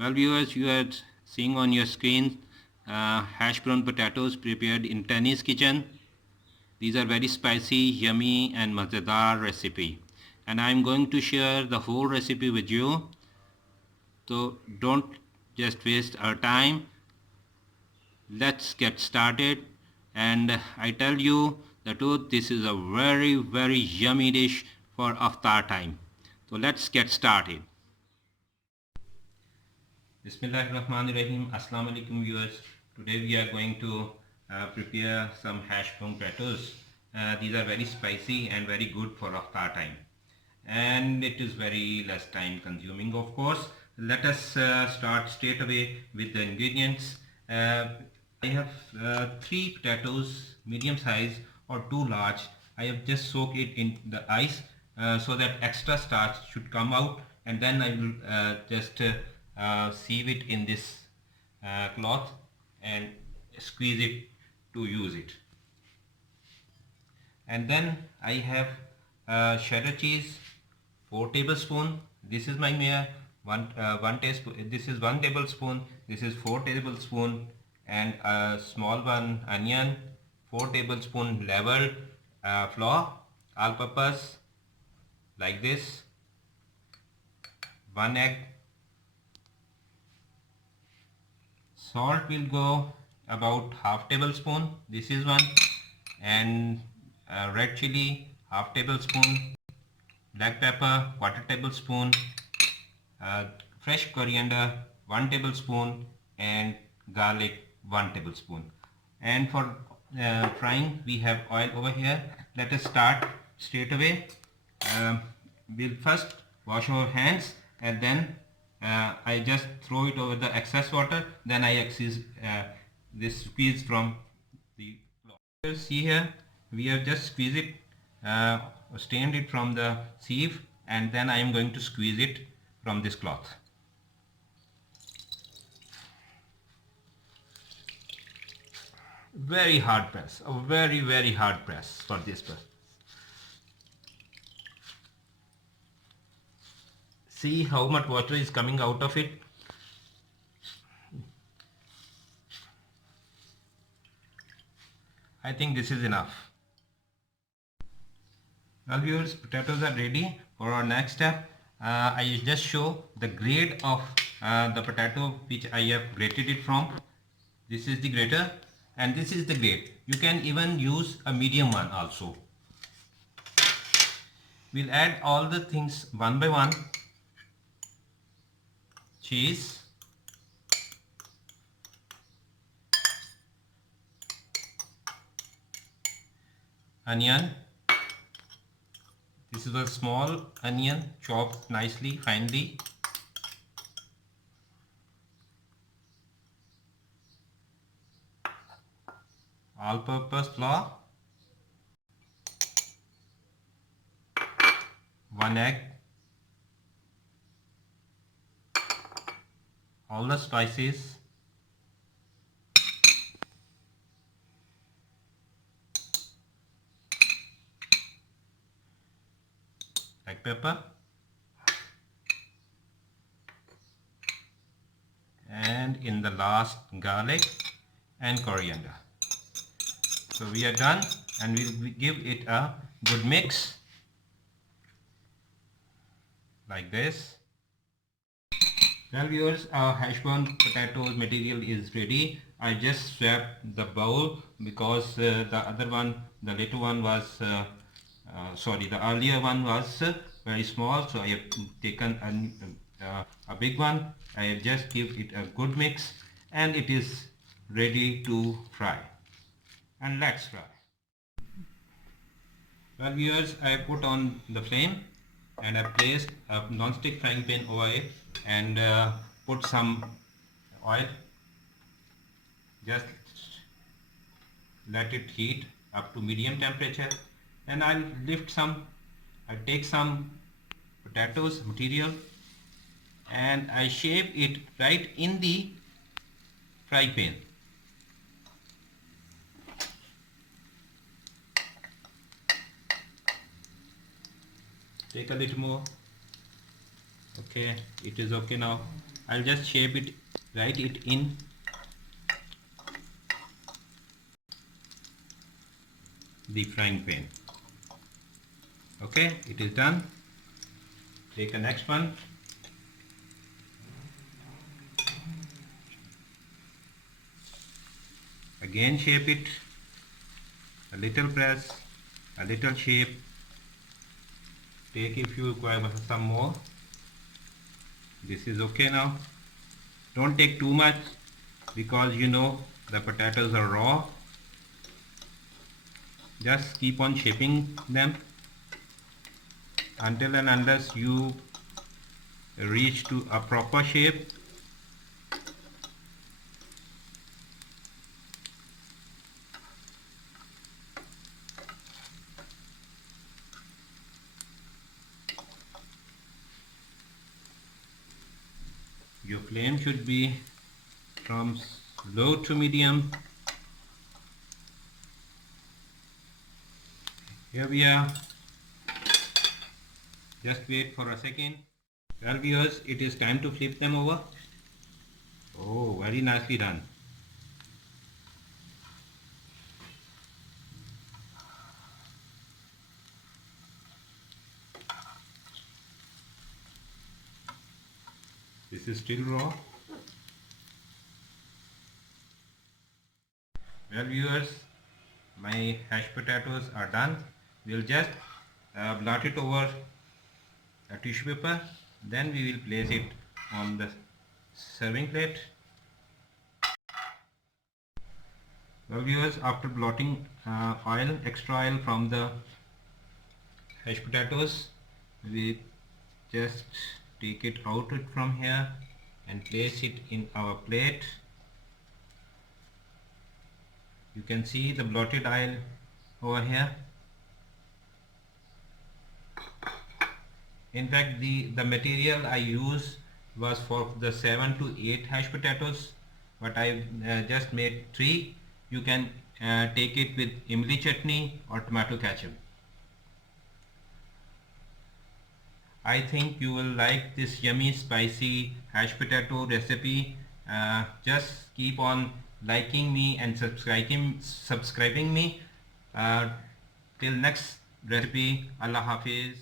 Well, viewers, you are seeing on your screen hash brown potatoes prepared in Tanny's kitchen. These are very spicy, yummy and mazedar recipe. And I'm going to share the whole recipe with you. So don't just waste our time. Let's get started. And I tell you the truth, this is a very, very yummy dish for iftar time. So let's get started. Bismillahirrahmanirrahim. Assalamu alaikum viewers. Today we are going to prepare some hash brown potatoes. These are very spicy and very good for iftar time. And it is very less time consuming, of course. Let us start straight away with the ingredients. I have 3 potatoes, medium size or 2 large. I have just soaked it in the ice so that extra starch should come out, and then I will just sieve it in this cloth and squeeze it to use it. And then I have cheddar cheese, 4 tablespoon. This is my mere one tablespoon. This is 1 tablespoon. This is 4 tablespoon, and a small one onion, 4 tablespoon level flour, all purpose like this, 1 egg. Salt will go about half tablespoon. This is one, and red chili half tablespoon, black pepper quarter tablespoon, fresh coriander 1 tablespoon, and garlic 1 tablespoon. And for frying we have oil over here. Let us start straight away. We'll first wash our hands, and then I just throw it over the excess water. Then I access this squeeze from the cloth. See here, we have just squeezed it, strained it from the sieve, and then I am going to squeeze it from this cloth. Very hard press, a very, very hard press for this press. See how much water is coming out of it. I think this is enough. Well viewers, potatoes are ready for our next step. I just show the grade of the potato which I have grated it from. This is the grater, and this is the grade. You can even use a medium one also. We'll add all the things one by one. Cheese, onion. This is a small onion chopped nicely, finely. All-purpose flour, 1 egg, all the spices, black pepper, and in the last garlic and coriander. So we are done, and we'll give it a good mix like this. Well viewers, our hash brown potatoes material is ready. I just swapped the bowl because the other one, the later one was the earlier one was very small, so I have taken a big one. I have just give it a good mix, and it is ready to fry. And let's fry. Well viewers, I put on the flame, and I placed a non-stick frying pan over it, and put some oil. Just let it heat up to medium temperature, and I'll take some potatoes material, and I shape it right in the fry pan. Take a little more. Okay, it is okay now. I'll just shape it, write it in the frying pan. Okay, it is done. Take the next one. Again shape it, a little press, a little shape. Take if you require some more. This is okay now. Don't take too much because you know the potatoes are raw. Just keep on shaping them until and unless you reach to a proper shape. Your flame should be from low to medium. Here we are. Just wait for a second. Well viewers, it is time to flip them over. Oh, very nicely done. This is still raw. Well viewers, my hashed potatoes are done. We'll just blot it over a tissue paper. Then we will place it on the serving plate. Well viewers, after blotting extra oil from the hashed potatoes, we just take it out from here and place it in our plate. You can see the blotted oil over here. In fact, the material I used was for the 7 to 8 hashed potatoes, but I just made 3. You can take it with imli chutney or tomato ketchup. I think you will like this yummy spicy hashed potato recipe. Just keep on liking me and subscribing me. Till next recipe, Allah Hafiz.